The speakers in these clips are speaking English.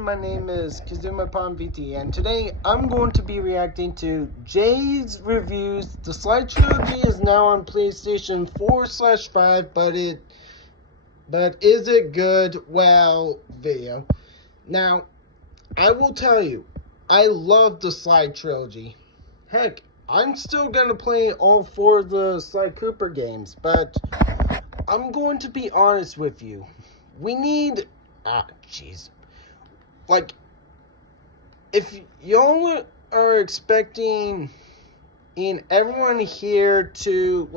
everyone, my name is KazumaPonVT, and today I'm going to be reacting to Jay's reviews. The Sly Trilogy is now on PlayStation 4/5, but is it good? Well, video. Now, I will tell you, I love the Sly Trilogy. Heck, I'm still gonna play all 4 of the Sly Cooper games, but I'm going to be honest with you. We need... Like, if y'all are expecting everyone here to,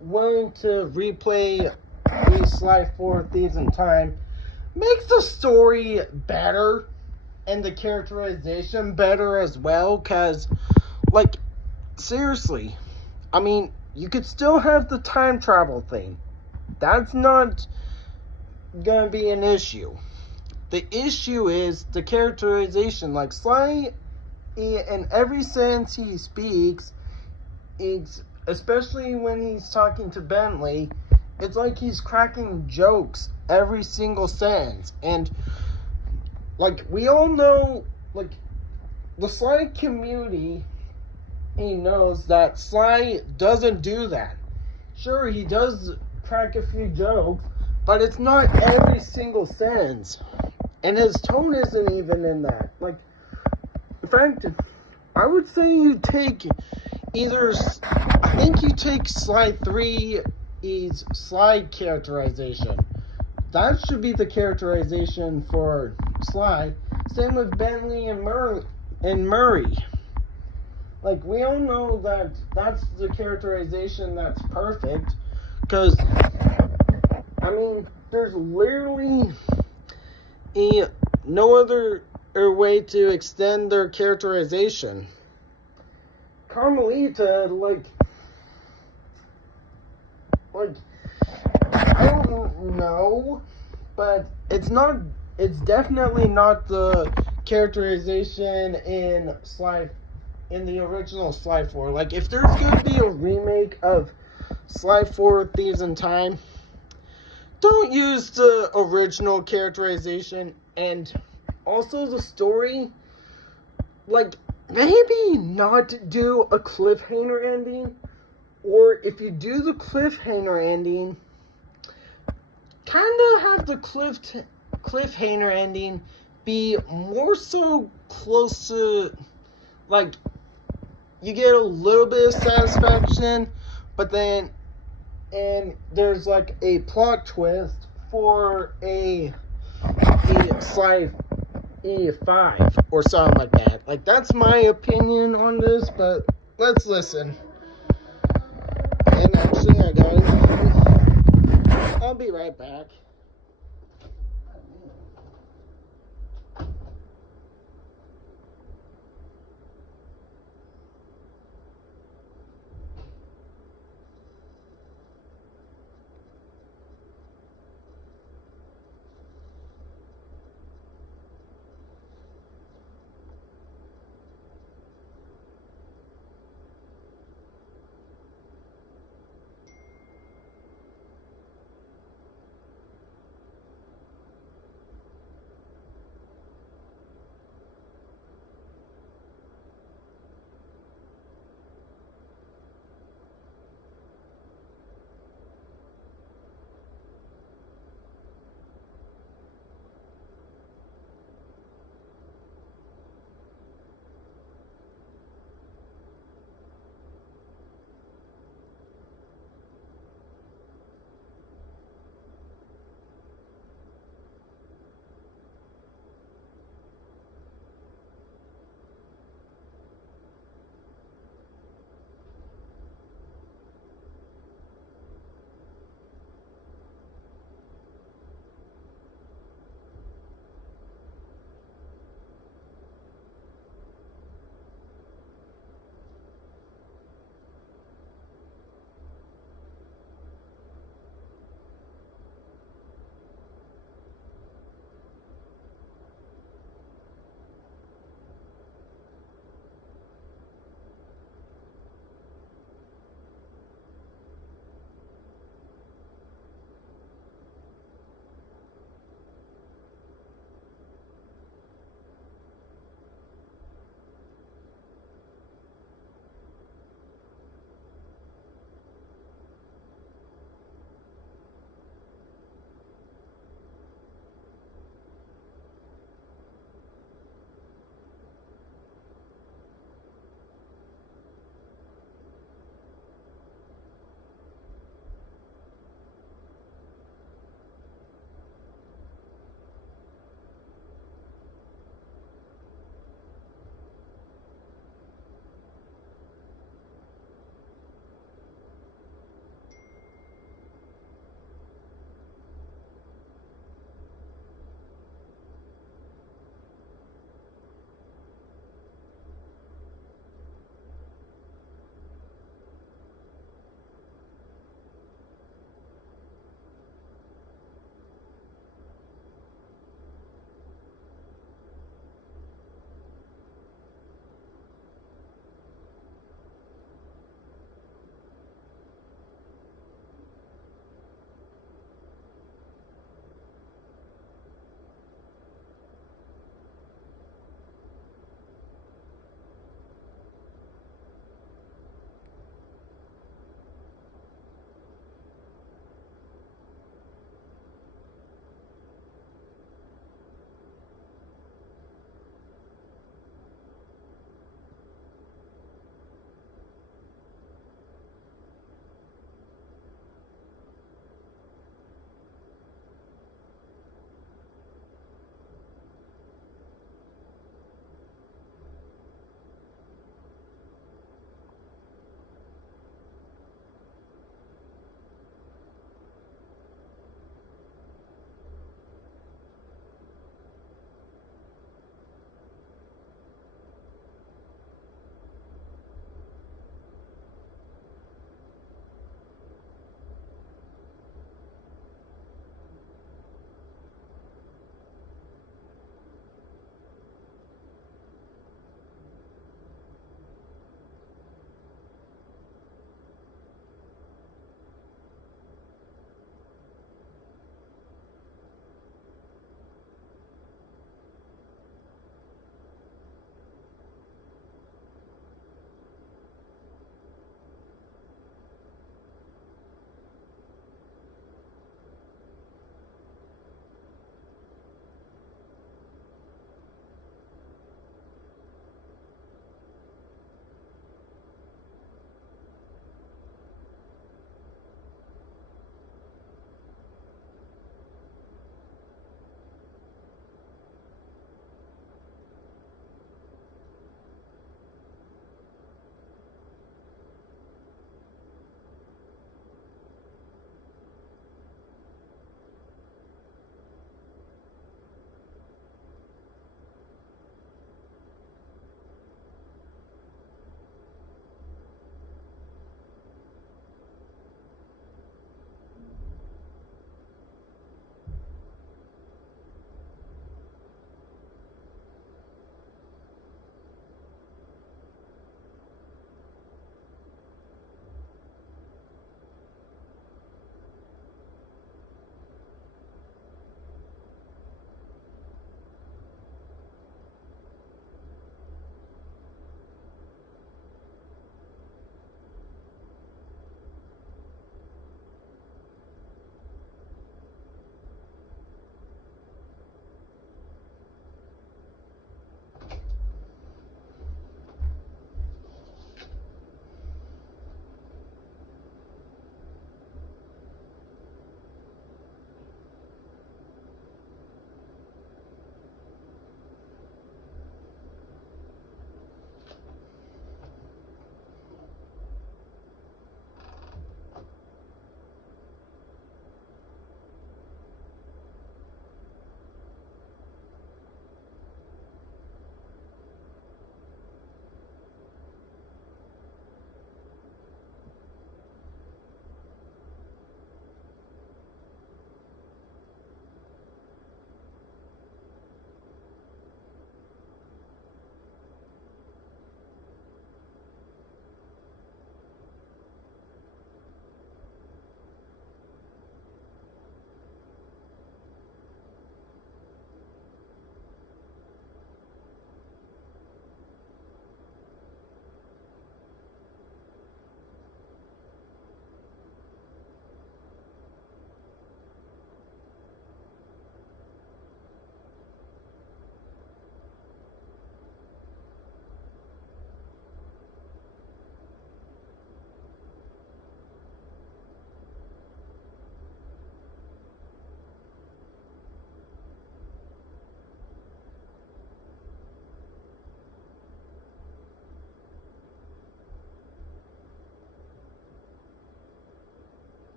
willing to replay the Sly 4 Thieves in Time, makes the story better and the characterization better as well, because, seriously, I mean, you could still have the time travel thing. That's not gonna be an issue. The issue is the characterization. Like, Sly, in every sentence he speaks, especially when he's talking to Bentley, it's like he's cracking jokes every single sentence. And, we all know, the Sly community, he knows that Sly doesn't do that. Sure, he does crack a few jokes, but it's not every single sentence. And his tone isn't even in that. In fact, I would say you take I think you take Sly 3's Sly characterization. That should be the characterization for Sly. Same with Bentley and Murray. We all know that that's the characterization that's perfect. Because, I mean, there's literally no other way to extend their characterization. Carmelita, I don't know, but it's definitely not the characterization in the original Sly 4. If there's gonna be a remake of Sly 4 Thieves in Time, don't use the original characterization. And also the story, maybe not do a cliffhanger ending, or if you do the cliffhanger ending, kind of have the cliffhanger ending be more so close to, you get a little bit of satisfaction, but then, and there's a plot twist for a Sly 5 or something like that. That's my opinion on this, but let's listen. And actually, I'll be right back.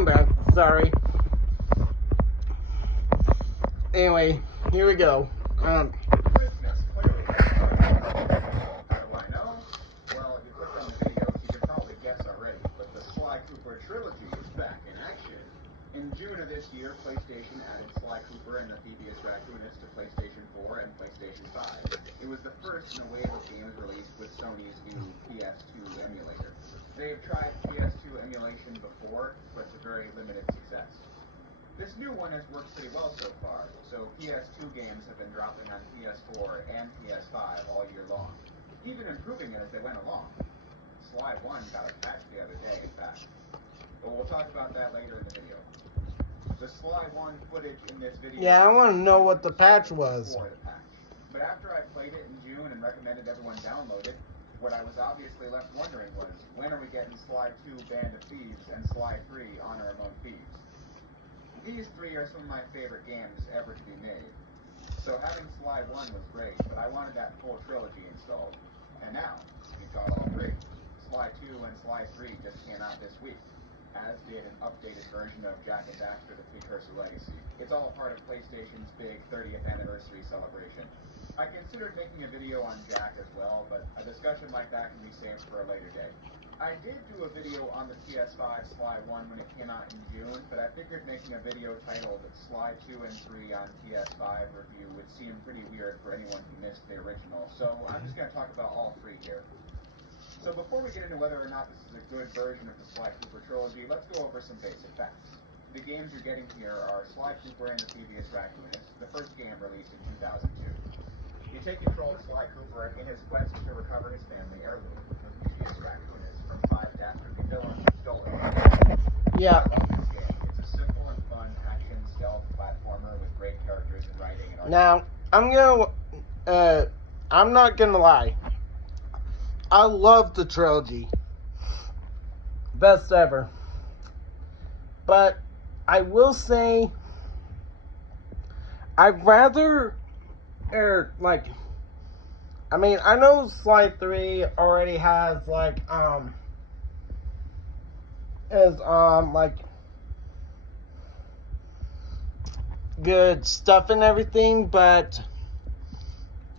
I'm back. Sorry. Anyway, here we go. Christmas, clearly. How do I know? Well, if you clicked on the video, you could probably guess already, but the Sly Cooper Trilogy is back in action. In June of this year, PlayStation added Sly Cooper and the Thievius Raccoonist to PlayStation 4 and PlayStation 5. It was the first in a wave of games released with Sony's new PS2 emulator. They have tried PS2 emulation before, but to very limited success. This new one has worked pretty well so far, so PS2 games have been dropping on PS4 and PS5 all year long, even improving it as they went along. Sly 1 got a patch the other day, in fact. But we'll talk about that later in the video. The Sly 1 footage in this video... Yeah, I want to know what the patch was. Before the patch. But after I played it in June and recommended everyone download it, what I was obviously left wondering was, when are we getting Sly 2 Band of Thieves and Sly 3 Honor Among Thieves? These three are some of my favorite games ever to be made. So having Sly 1 was great, but I wanted that full trilogy installed. And now, we've got all three. Sly 2 and Sly 3 just came out this week, as did an updated version of Jak and Daxter: The Precursor Legacy. It's all part of PlayStation's big 30th anniversary celebration. I considered making a video on Jak as well, but a discussion like that can be saved for a later day. I did do a video on the PS5 Sly 1 when it came out in June, but I figured making a video titled Sly 2 and 3 on PS5 review would seem pretty weird for anyone who missed the original, so I'm just going to talk about all three here. So before we get into whether or not this is a good version of the Sly Cooper trilogy, let's go over some basic facts. The games you're getting here are Sly Cooper and the Thievius Raccoonist, the first game released in 2002. You take control of Sly Cooper in his quest to recover his family heirloom, the Thievius Raccoonist, from 5 dastardly villains who stole it. Yeah. I love this game. It's a simple and fun action stealth platformer with great characters and writing and art. Now, I'm not gonna lie. I love the trilogy. Best ever. But I will say, I'd rather, I know Sly 3 already has, good stuff and everything, but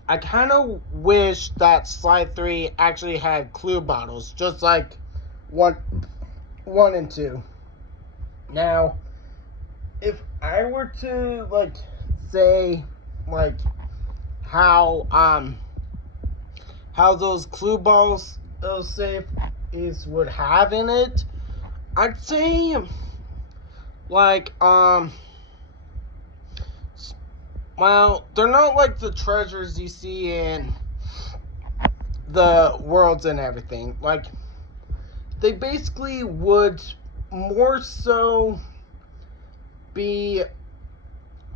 I kind of wish that Sly 3 actually had clue bottles, just like 1 and 2. Now, if I were to, say, how those clue balls, those safes would have in it, I'd say, well, they're not like the treasures you see in the worlds and everything. They basically would more so be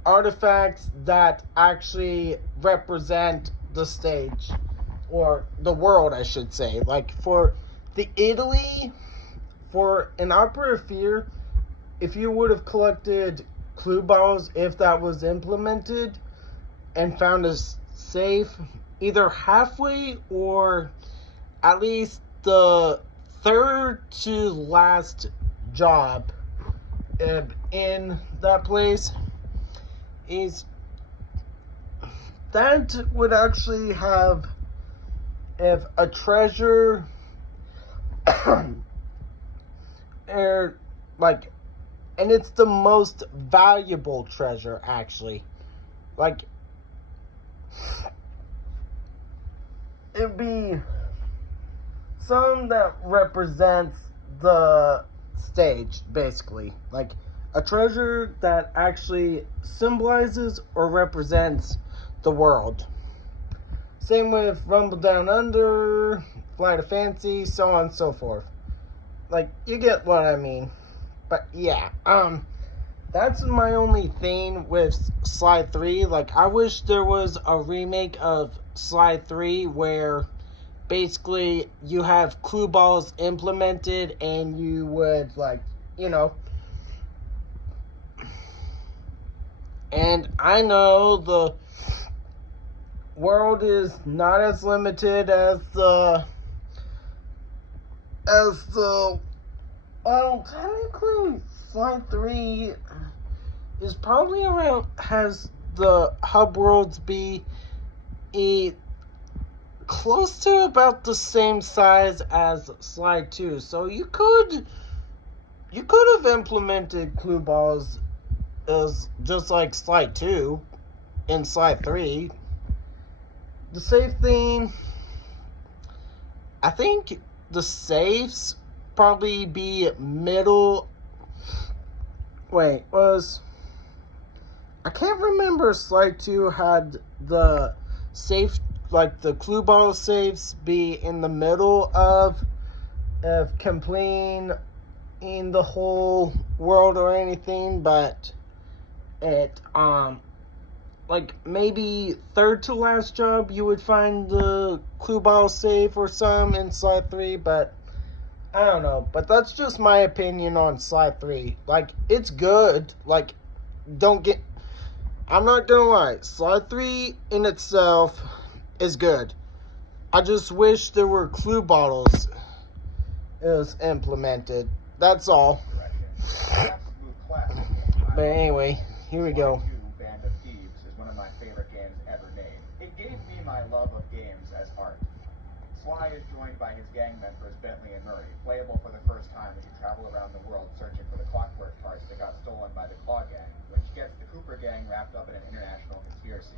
artifacts that actually represent the stage, or the world, I should say. For the Italy, for an Opera of Fear, if you would have collected clue balls, if that was implemented, and found a safe either halfway or at least the third to last job in that place, is that would actually have, if a treasure and it's the most valuable treasure, actually. It'd be some that represents the stage, basically. A treasure that actually symbolizes or represents the world. Same with Rumble Down Under, Flight of Fancy, so on and so forth. You get what I mean. But yeah, that's my only thing with Sly 3. I wish there was a remake of Sly 3 where basically you have clue balls implemented and you would, and I know the world is not as limited as technically Sly 3 is probably around, has the hub worlds be close to about the same size as Sly 2. So you could have implemented clue balls as just like Sly 2 in Sly 3. The save thing, I think the saves probably be middle. Wait, I can't remember if Sly 2 had the safe, like the clue ball saves be in the middle of completing in the whole world or anything, but it like maybe third to last job you would find the clue ball save or some in Sly 3, but I don't know. But that's just my opinion on Sly 3. Like, it's good. Like, I'm not gonna lie, Sly 3 in itself is good. I just wish there were clue bottles is implemented. That's all. But anyway, here we go. Band of Thieves is one of my favorite games ever made. It gave me my love of games as art. Sly is joined by his gang members Bentley and Murray, playable for the first time as you travel around the world searching for the clockwork parts that got stolen by the Claw Gang, which gets the Cooper Gang wrapped up in an international conspiracy.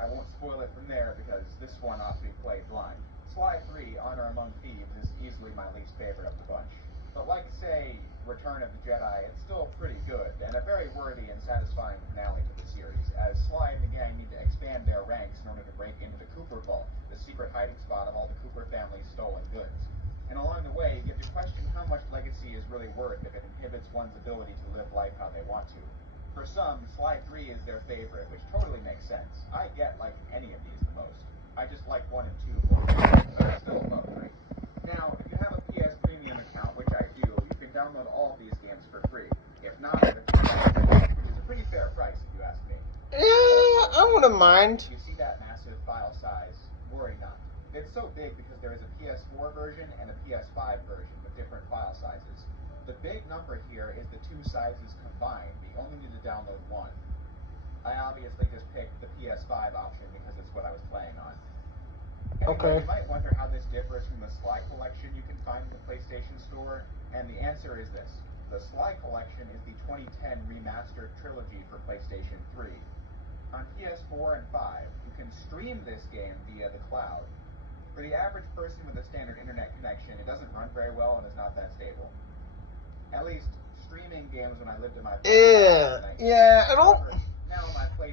I won't spoil it from there because this one ought to be played blind. Sly 3, Honor Among Thieves, is easily my least favorite of the bunch. But like, say, Return of the Jedi, it's still pretty good, and a very worthy and satisfying finale to the series, as Sly and the gang need to expand their ranks in order to break into the Cooper Vault, the secret hiding spot of all the Cooper family's stolen goods. And along the way, you get to question how much legacy is really worth if it inhibits one's ability to live life how they want to. For some, Sly 3 is their favorite, which totally makes sense. I get liking any of these the most. I just like 1 and 2 more, but I still love 3. Now, if you have a PS Premium account, which I do, you can download all of these games for free. If not, it's which is a pretty fair price if you ask me. Yeah, I wouldn't mind. You see that massive file size? Worry not. It's so big because there is a PS4 version and a PS5 version with different file sizes. The big number here is the 2 sizes combined. You only need to download 1. I obviously just picked the PS5 option because it's what I was playing on. Anyway, Okay. You might wonder how this differs from the Sly collection you can find in the PlayStation Store, and the answer is this. The Sly collection is the 2010 remastered trilogy for PlayStation 3. On PS4 and 5, you can stream this game via the cloud. For the average person with a standard internet connection, it doesn't run very well and is not that stable. At least, streaming games when I lived in my place. Yeah, I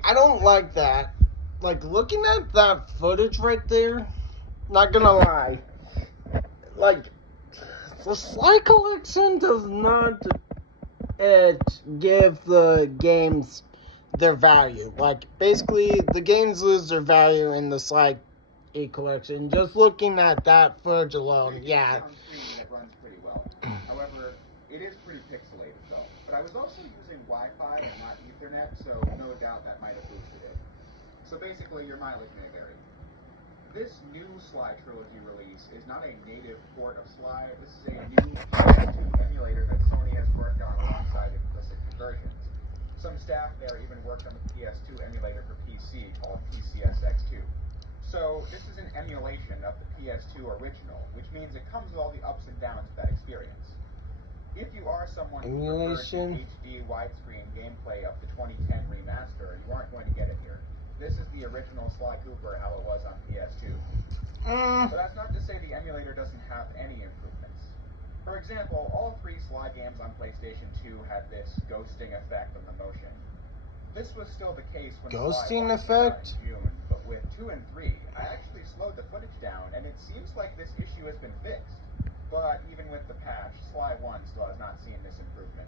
I don't like that. Like, looking at that footage right there, not gonna lie, like, the Sly collection does not give the games their value. Like, basically, the games lose their value in the Sly collection. Just looking at that footage alone, yeah. On screen, it runs pretty well. However, it is pretty pixelated though. But I was also using Wi-Fi and not Ethernet, so no doubt that might have boosted it. So basically, your mileage may vary. This new Sly Trilogy release is not a native port of Sly. This is a new PS2 emulator that Sony has worked on alongside implicit conversions. Some staff there even worked on the PS2 emulator for PC called PCSX2. So this is an emulation of the PS2 original, which means it comes with all the ups and downs of that experience. If you are someone who prefers the HD widescreen gameplay of the 2010 remaster, you aren't going to get it here. This is the original Sly Cooper how it was on PS2. But that's not to say the emulator doesn't have any improvements. For example, all 3 Sly games on PlayStation 2 had this ghosting effect on the motion. This was still the case when Ghosting Sly effect? in June, but with 2 and 3, I actually slowed the footage down, and it seems like this issue has been fixed. But even with the patch, Sly 1 still has not seen this improvement.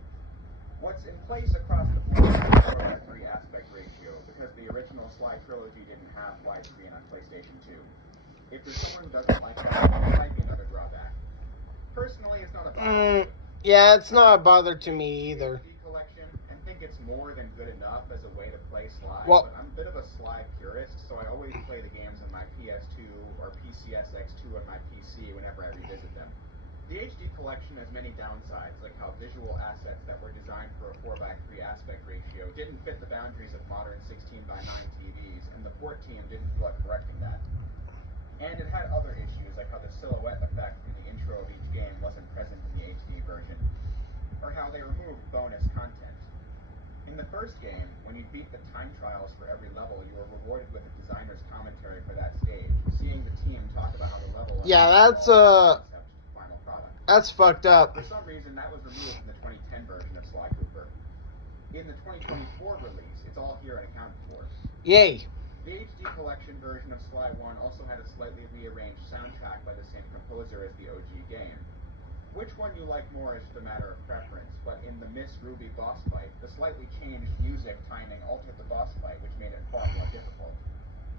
What's in place across the board is the 4:3 aspect ratio, because the original Sly Trilogy didn't have widescreen on PlayStation 2. If there's someone who doesn't like that, it might be another drawback. Personally, it's not a bother. Yeah, it's not a bother to me either. Collection and think it's more than good enough as a way to play Sly, well, but I'm a bit of a Sly purist, so I always play the games on my PS2 or PCSX2 on my PC whenever I revisit them. The HD collection has many downsides, like how visual assets that were designed for a 4:3 aspect ratio didn't fit the boundaries of modern 16:9 TVs, and the port team didn't feel like correcting that. And it had other issues, like how the silhouette effect in the intro of each game wasn't present in the HD version, or how they removed bonus content. In the first game, when you beat the time trials for every level, you were rewarded with a designer's commentary for that stage, seeing the team talk about how the level final product. That's fucked up. For some reason, that was removed in the 2010 version of Sly Cooper. In the 2024 release, it's all here and accounted for. Yay. The HD collection version of Sly 1 also had a slightly rearranged soundtrack by the same composer as the OG game. Which one you like more is just a matter of preference, but in the Miss Ruby boss fight, the slightly changed music timing altered the boss fight, which made it far more difficult.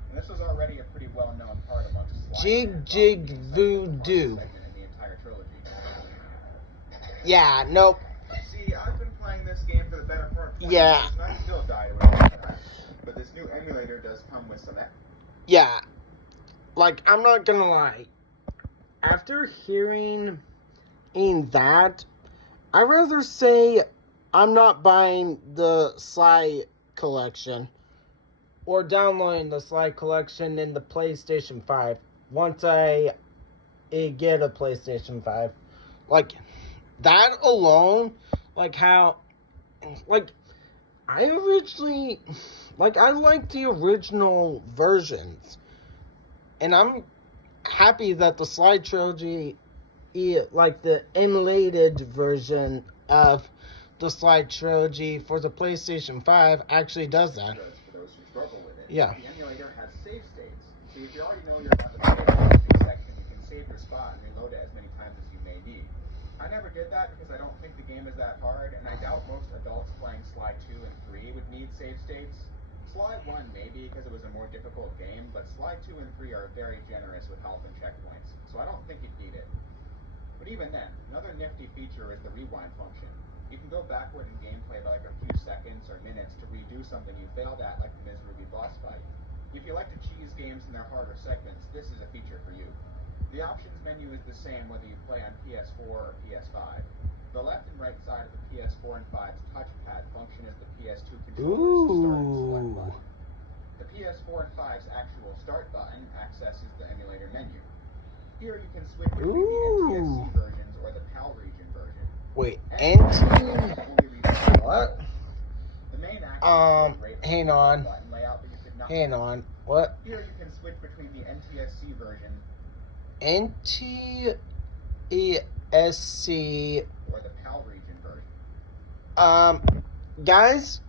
And this was already a pretty well-known part amongst Sly Jig Jig Voodoo. In the entire trilogy. Yeah, nope. See, I've been playing this game for the better part of 20 Yeah. years, and I still die to it. But this new emulator does come with some... Yeah. Like, I'm not gonna lie. After hearing that, I'd rather say I'm not buying the Sly collection or downloading the Sly collection in the PlayStation 5 once I get a PlayStation 5. Like, that alone, like how, like, I originally, like, I like the original versions, and I'm happy that the Sly Trilogy, like the emulated version of the Sly Trilogy for the PlayStation 5 actually does that. For those who struggle with it, Yeah. the emulator has save states. See, if you already know you're at the section, you can save your spot and reload it as many times as you may need. I never did that because I don't think the game is that hard, and I doubt most adults playing Sly 2 and 3 would need save states. Sly 1 maybe because it was a more difficult game, but Sly 2 and 3 are very generous with health and checkpoints, so I don't think you'd need it. But even then, another nifty feature is the rewind function. You can go backward in gameplay by like a few seconds or minutes to redo something you failed at, like the Ms. Ruby boss fight. If you like to cheese games in their harder segments, this is a feature for you. The options menu is the same whether you play on PS4 or PS5. The left and right side of the PS4 and 5's touchpad function as the PS2 controller's start and select button. The PS4 and 5's actual start button accesses the emulator menu. Here you can switch between the NTSC versions or the PAL region version. Wait, what? The main hang on. Hang on. What? Here you can switch between the NTSC version, NTSC, or the PAL region version. Guys,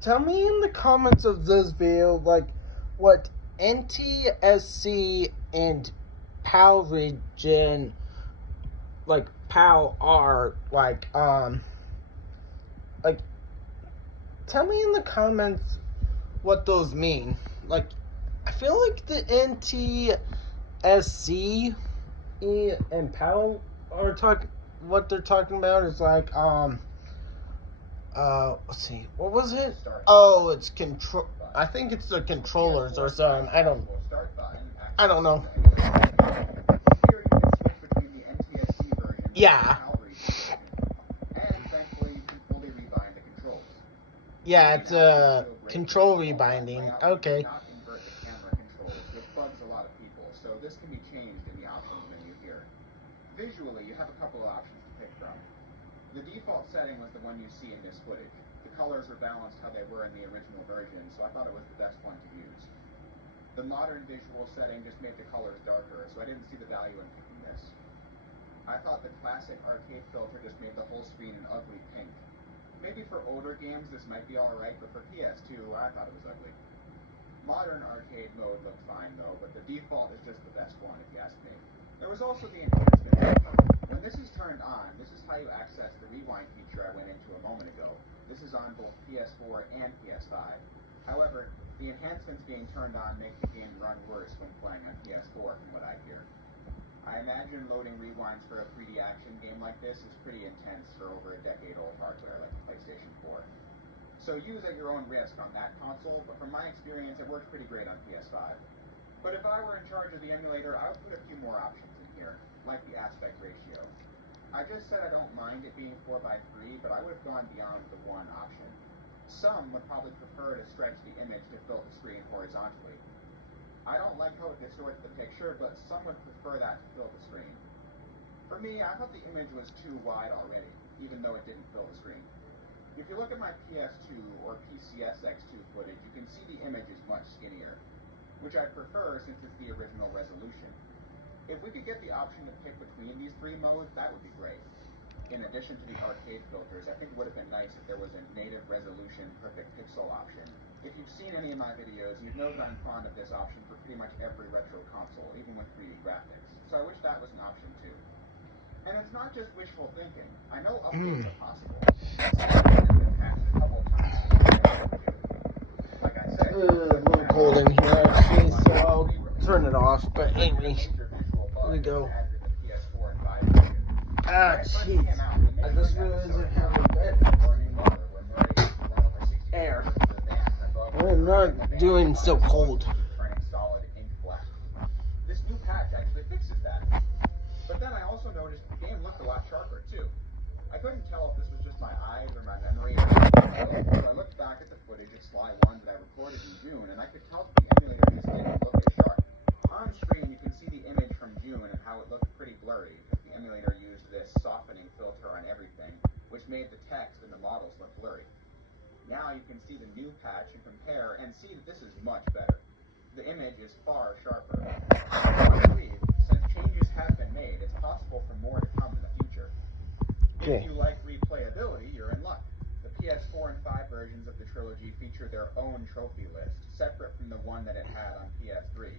tell me in the comments of this video, like, what NTSC and PAL region, like, PAL are, like, tell me in the comments what those mean. Like, I feel like the NTSC and PAL are what they're talking about is like, let's see, what was it? Oh, it's control. I think it's the controllers or something. I don't know. Yeah. Yeah, it's control rebinding. Okay. Not invert the camera controls, which bugs a lot of people, so this can be changed in the options menu here. Visually, you have a couple of options to pick from. The default setting was the one you see in this footage. The colors were balanced how they were in the original version, so I thought it was the best one to use. The modern visual setting just made the colors darker, so I didn't see the value in picking this. I thought the classic arcade filter just made the whole screen an ugly pink. Maybe for older games this might be alright, but for PS2 I thought it was ugly. Modern arcade mode looked fine though, but the default is just the best one if you ask me. There was also the enhancement. When this is turned on, this is how you access the rewind feature I went into a moment ago. This is on both PS4 and PS5. However, the enhancements being turned on make the game run worse when playing on PS4 from what I hear. I imagine loading rewinds for a 3D action game like this is pretty intense for over a decade-old hardware like the PlayStation 4. So use at your own risk on that console, but from my experience it works pretty great on PS5. But if I were in charge of the emulator, I would put a few more options in here, like the aspect ratio. I just said I don't mind it being 4:3, but I would have gone beyond the one option. Some would probably prefer to stretch the image to fill the screen horizontally. I don't like how it distorts the picture, but some would prefer that to fill the screen. For me, I thought the image was too wide already, even though it didn't fill the screen. If you look at my PS2 or PCSX2 footage, you can see the image is much skinnier, which I prefer since it's the original resolution. If we could get the option to pick between these three modes, that would be great. In addition to the arcade filters, I think it would have been nice if there was a native resolution perfect pixel option. If you've seen any of my videos, you'd know that I'm fond of this option for pretty much every retro console, even with 3D graphics. So I wish that was an option too. And it's not just wishful thinking. I know updates are possible. It's been patched a couple of times. Like I said, A little cold in here actually, so I'll turn it off. But anyway, here we go. Ah, jeez. I just realized I have a bed. Air. I'm not doing so cold. This new patch actually fixes that. But then I also noticed the game looked a lot sharper too. I couldn't tell if this was just my eyes or my memory or something, but I looked back at the footage of Sly 1 that I recorded in June, and I could tell that the emulator just didn't look as sharp. On screen, you can see the image from June and how it looked pretty blurry, because the emulator used this softening filter on everything, which made the text and the models look blurry. Now you can see the new patch and compare and see that this is much better. The image is far sharper. I believe, since changes have been made, it's possible for more to come in the future. Okay. If you like replayability, you're in luck. The PS4 and 5 versions of the trilogy feature their own trophy list, separate from the one that it had on PS3.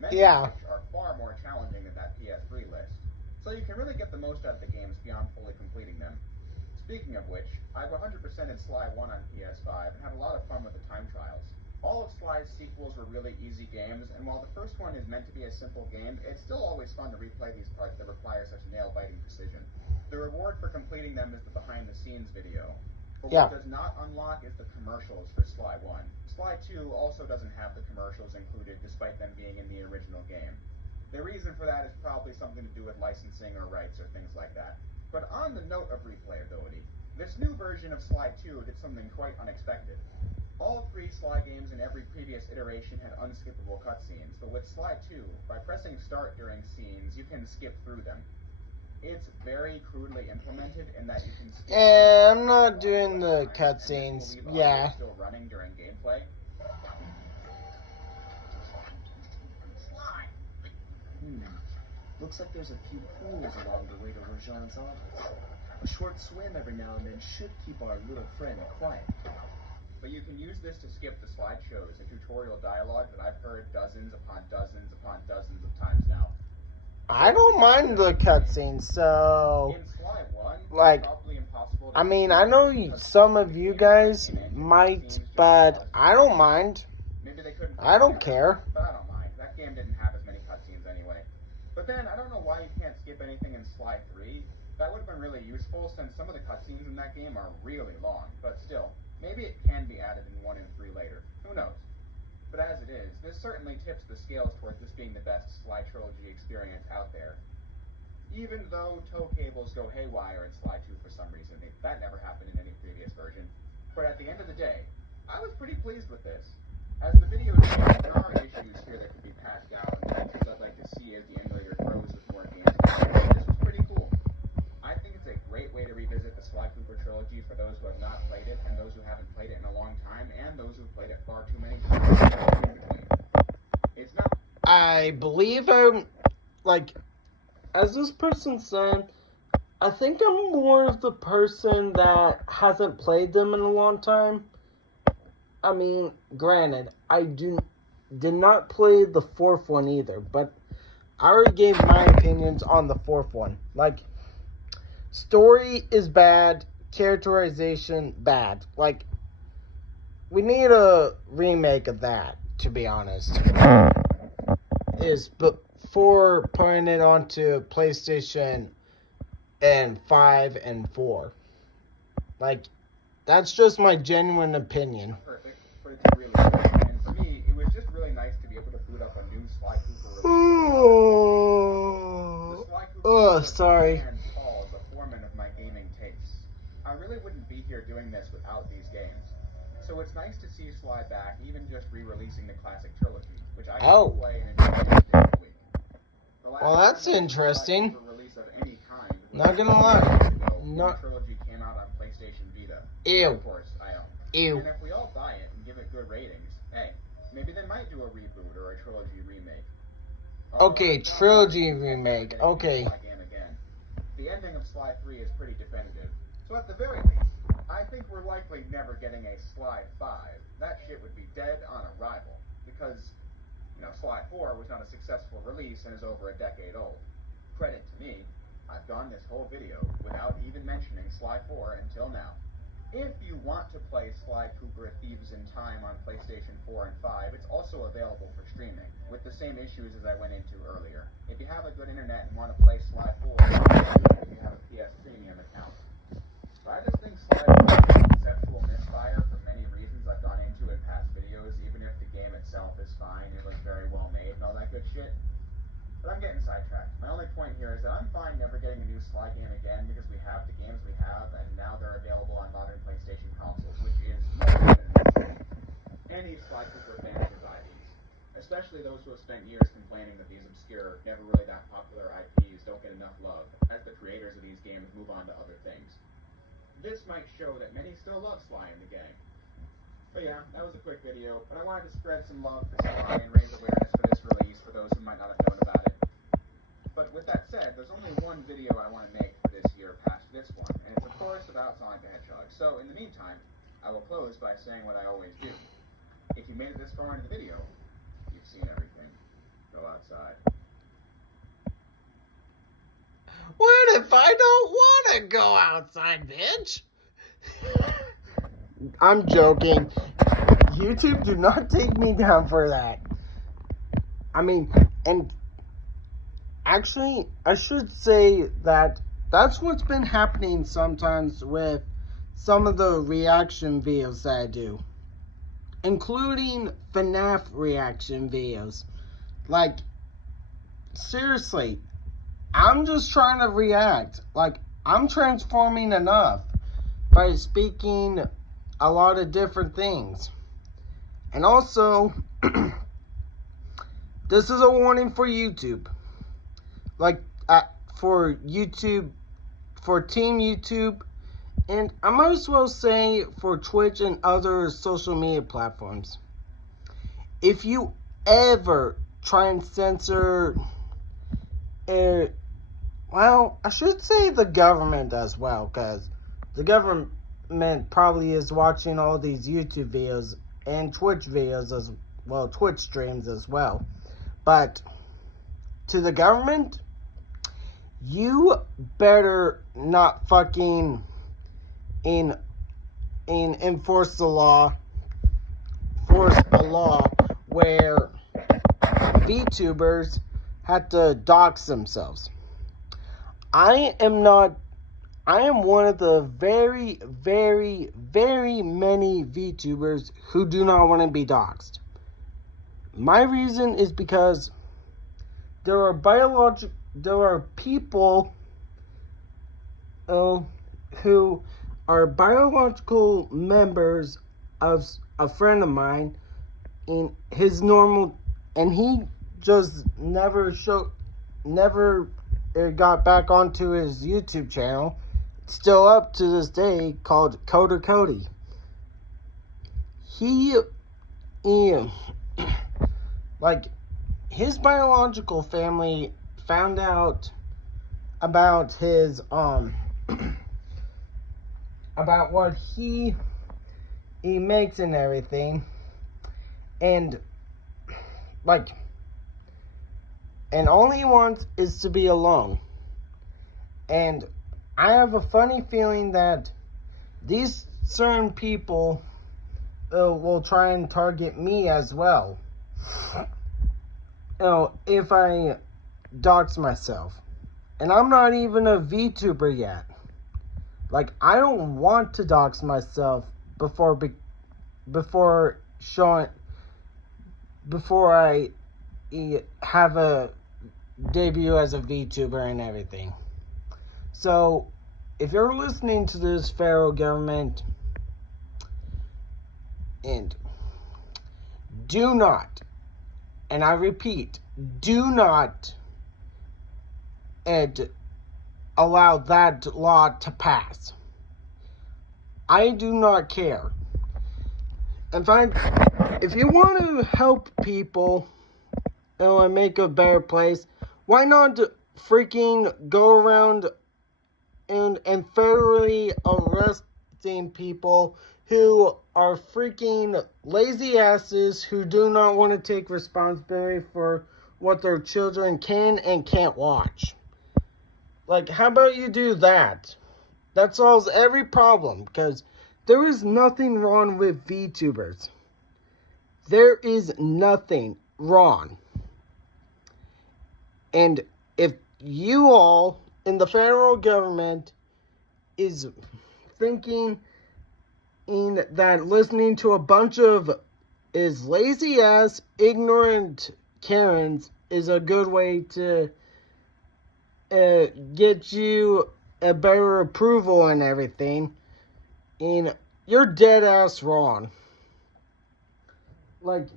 Many of which are far more challenging than that PS3 list. So you can really get the most out of the games beyond fully completing them. Speaking of which, I've 100%ed Sly 1 on PS5 and had a lot of fun with the time trials. All of Sly's sequels were really easy games, and while the first one is meant to be a simple game, it's still always fun to replay these parts that require such nail-biting precision. The reward for completing them is the behind-the-scenes video. But what does not unlock is the commercials for Sly 1. Sly 2 also doesn't have the commercials included, despite them being in the original game. The reason for that is probably something to do with licensing or rights or things like that. But on the note of replayability, this new version of Sly 2 did something quite unexpected. All three Sly games in every previous iteration had unskippable cutscenes, but with Sly 2, by pressing start during scenes, you can skip through them. It's very crudely implemented in that you can skip I'm not doing the cutscenes. Yeah. Still running during gameplay. Looks like there's a few pools along the way to Rajan's office. A short swim every now and then should keep our little friend quiet. But you can use this to skip the slideshows and tutorial dialogue that I've heard dozens upon dozens upon dozens of times now. I don't mind the cutscenes, so... In Sly 1, like, probably impossible to I mean, I know some of you guys might, but I don't mind. Maybe they couldn't. I don't care. But I don't mind. That game didn't have as many cutscenes anyway. But then, I don't know why you can't skip anything in Sly 3. That would have been really useful, since some of the cutscenes in that game are really long. But still, maybe it can be added in 1 and 3 later. Who knows? But as it is, this certainly tips the scales towards this being the best Sly Trilogy experience out there. Even though tow cables go haywire in Sly 2 for some reason. That never happened in any previous version. But at the end of the day, I was pretty pleased with this. As the video shows, there are issues here that could be patched out, and features I'd like to see as the emulator grows with more games. This was pretty cool. I think it's a great way to revisit the Sly Cooper trilogy for those who have not played it, and those who haven't played it in a long time, and those who've played it far too many times. It's not. I believe as this person said, I think I'm more of the person that hasn't played them in a long time. I mean, granted, I did not play the fourth one either, but I already gave my opinions on the fourth one. Like, story is bad, characterization bad. Like, we need a remake of that, to be honest. Is before putting it onto PlayStation and 5 and 4. Like, that's just my genuine opinion. Perfect, but it's really good. And for me, it was just really nice to be able to boot up a new Sly Cooper release. Oh, sorry. here doing this without these games. So it's nice to see Sly back, even just re-releasing the classic trilogy, which I can play and enjoy every day of the week. Well, that's interesting. Release of any kind Not gonna lie. The trilogy came out on PlayStation Vita. Ew. Of course, I own. Ew. And if we all buy it and give it good ratings, hey, maybe they might do a reboot or a trilogy remake. Okay, trilogy remake. Okay. The ending of Sly 3 is pretty definitive. So at the very least, I think we're likely never getting a Sly 5. That shit would be dead on arrival. Because, Sly 4 was not a successful release and is over a decade old. Credit to me, I've gone this whole video without even mentioning Sly 4 until now. If you want to play Sly Cooper Thieves in Time on PlayStation 4 and 5, it's also available for streaming, with the same issues as I went into earlier. If you have a good internet and want to play Sly 4, if you have a PS Premium account. But I just think Sly 4 is a conceptual misfire for many reasons I've gone into in past videos, even if the game itself is fine, it was very well made and all that good shit. But I'm getting sidetracked. My only point here is that I'm fine never getting a new Sly game again because we have the games we have, and now they're available on modern PlayStation consoles, which is more than any Sly Cooper fan should buy these. Especially those who have spent years complaining that these obscure, never really that popular IPs don't get enough love, as the creators of these games move on to other things. This might show that many still love Sly and the gang. But yeah, that was a quick video, but I wanted to spread some love for Sly and raise awareness for this release for those who might not have known about it. But with that said, there's only one video I want to make for this year past this one, and it's of course about Sonic the Hedgehog. So in the meantime, I will close by saying what I always do. If you made it this far into the video, you've seen everything. Go outside. What if I don't want to go outside, bitch? I'm joking. YouTube, do not take me down for that. I mean, and actually, I should say that that's what's been happening sometimes with some of the reaction videos that I do, including FNAF reaction videos. Like, seriously, I'm just trying to react. Like, I'm transforming enough by speaking a lot of different things. And also, this is a warning for YouTube. Like, for YouTube, for Team YouTube, and I might as well say for Twitch and other social media platforms. If you ever try and censor, well, I should say the government as well, because the government probably is watching all these YouTube videos and Twitch videos as well, Twitch streams as well. But to the government, you better not fucking enforce a law where VTubers had to dox themselves. I am one of the very, very, very many VTubers who do not want to be doxxed. My reason is because there are people who are biological members of a friend of mine in his normal, and he just never got back onto his YouTube channel, still up to this day, called Coder Cody. He like, his biological family found out about his about what he makes and everything, and like, and all he wants is to be alone. And I have a funny feeling that these certain people will try and target me as well. If I dox myself. And I'm not even a VTuber yet. Like, I don't want to dox myself before I have a debut as a VTuber and everything. So, if you're listening to this federal government, and do not, and I repeat, do not allow that law to pass. I do not care. In fact, if you want to help people and make a better place, why not freaking go around and federally arresting people who are freaking lazy asses who do not want to take responsibility for what their children can and can't watch? Like, how about you do that? That solves every problem, because there is nothing wrong with VTubers. There is nothing wrong. And if you all in the federal government is thinking that listening to a bunch of lazy ass, ignorant Karens is a good way to get you a better approval and everything, and you're dead ass wrong. Like,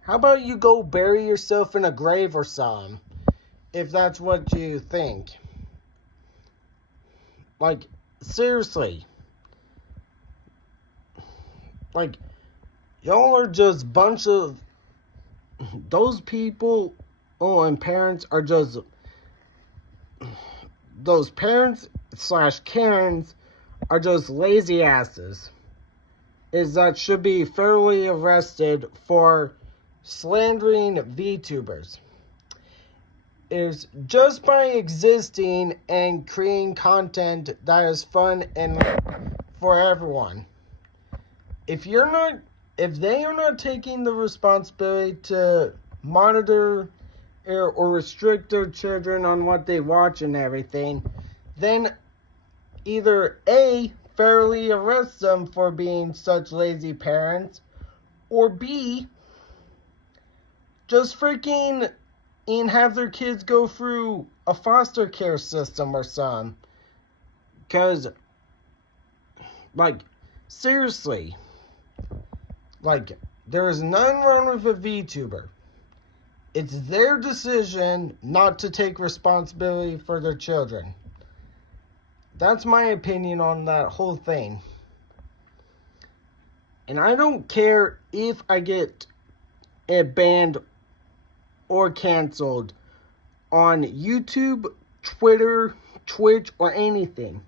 how about you go bury yourself in a grave or something, if that's what you think? Like, seriously. Like, y'all are just bunch of, those people, and parents are just, those parents / Karens are just lazy asses. That should be federally arrested for slandering VTubers. Is just by existing and creating content that is fun and for everyone. If they are not taking the responsibility to monitor or restrict their children on what they watch and everything, then either A, fairly arrest them for being such lazy parents, or B, just freaking and have their kids go through a foster care system or something. Because, like, seriously, like, there is none wrong with a VTuber. It's their decision not to take responsibility for their children. That's my opinion on that whole thing. And I don't care if I get banned or canceled on YouTube, Twitter, Twitch, or anything.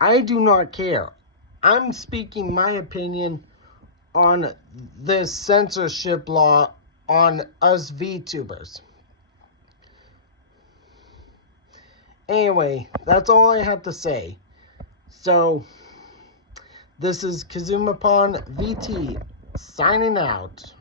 I do not care. I'm speaking my opinion on this censorship law on us VTubers. Anyway, that's all I have to say. So, this is Kazumapon VT signing out.